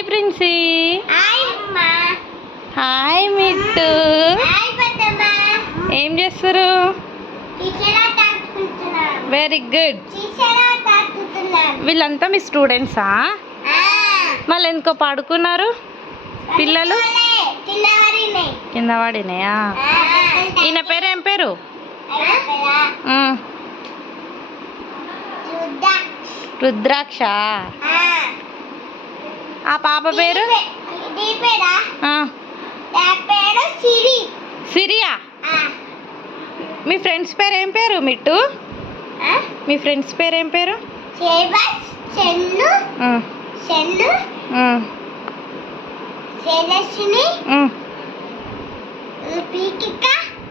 Hi princi. Hi Mittu. ఏం చేస్తారు? Very good. వీళ్ళంతా మీ స్టూడెంట్సా? మళ్ళీ ఎందుకో పడుకున్నారు పిల్లలు? కింద పడినాయా? ఈయన పేరు ఏం పేరు? రుద్రాక్ష. ఆ పాప పేరు? సిరియా. మీ ఫ్రెండ్స్ పేరు ఏం పేరు మిట్టు? మీ ఫ్రెండ్స్ పేరు ఏం పేరు?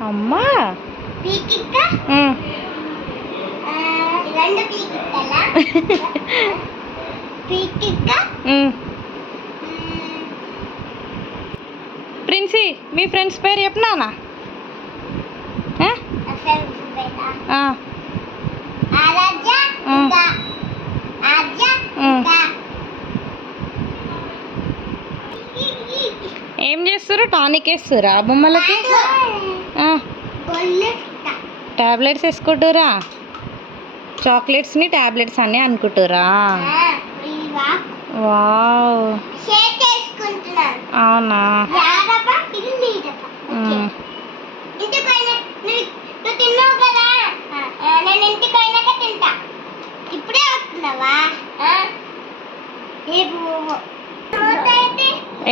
అమ్మా ప్రిన్సీ, మీ ఫ్రెండ్స్ పేరు చెప్పినానా? ఏం చేస్తారు? టానిక్ వేస్తురా బొమ్మలకి? టాబ్లెట్స్ వేసుకుంటురా? చాక్లెట్స్ని టాబ్లెట్స్ అని అనుకుంటురా? వావ్, అవునా?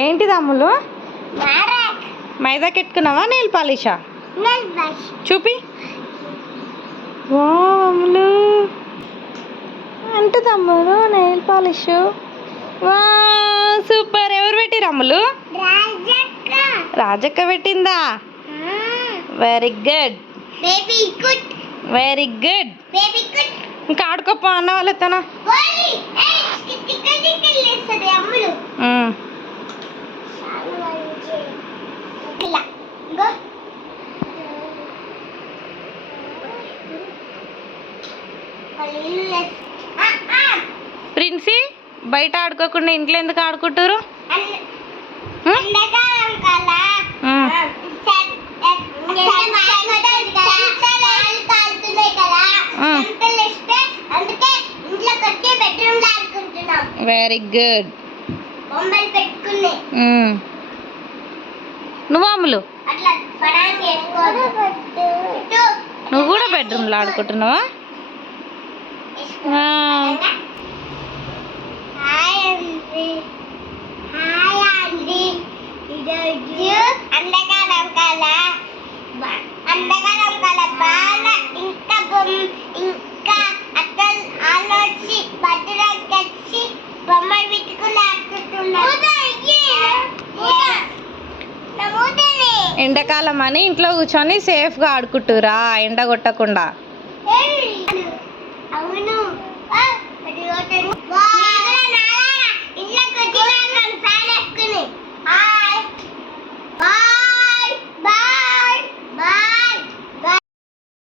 ఏంటి తమ్ములు? మైదాకి ఎట్టుకున్నావా నెయిల్ పాలిషా? చూపి. వాములు అంటే తమ్ముడు నెయిల్ పాలిష్. వా సూపర్. ఎవరు పెట్టిరు అమ్ములు? రాజక్క పెట్టిందా? Very good, very good. ఇంకా ఆడుకోపో అన్న వాళ్ళతోనా? ప్రిన్సీ, బయట ఆడుకోకుండా ఇంట్లో ఎందుకు ఆడుకుంటారు? Very good. నువ్వు అమ్ములు, నువ్వు కూడా బెడ్రూమ్లో ఆడుకుంటున్నావా? ఎండాకాలం అని ఇంట్లో కూర్చొని సేఫ్గా ఆడుకుంటురా ఎండ కొట్టకుండా?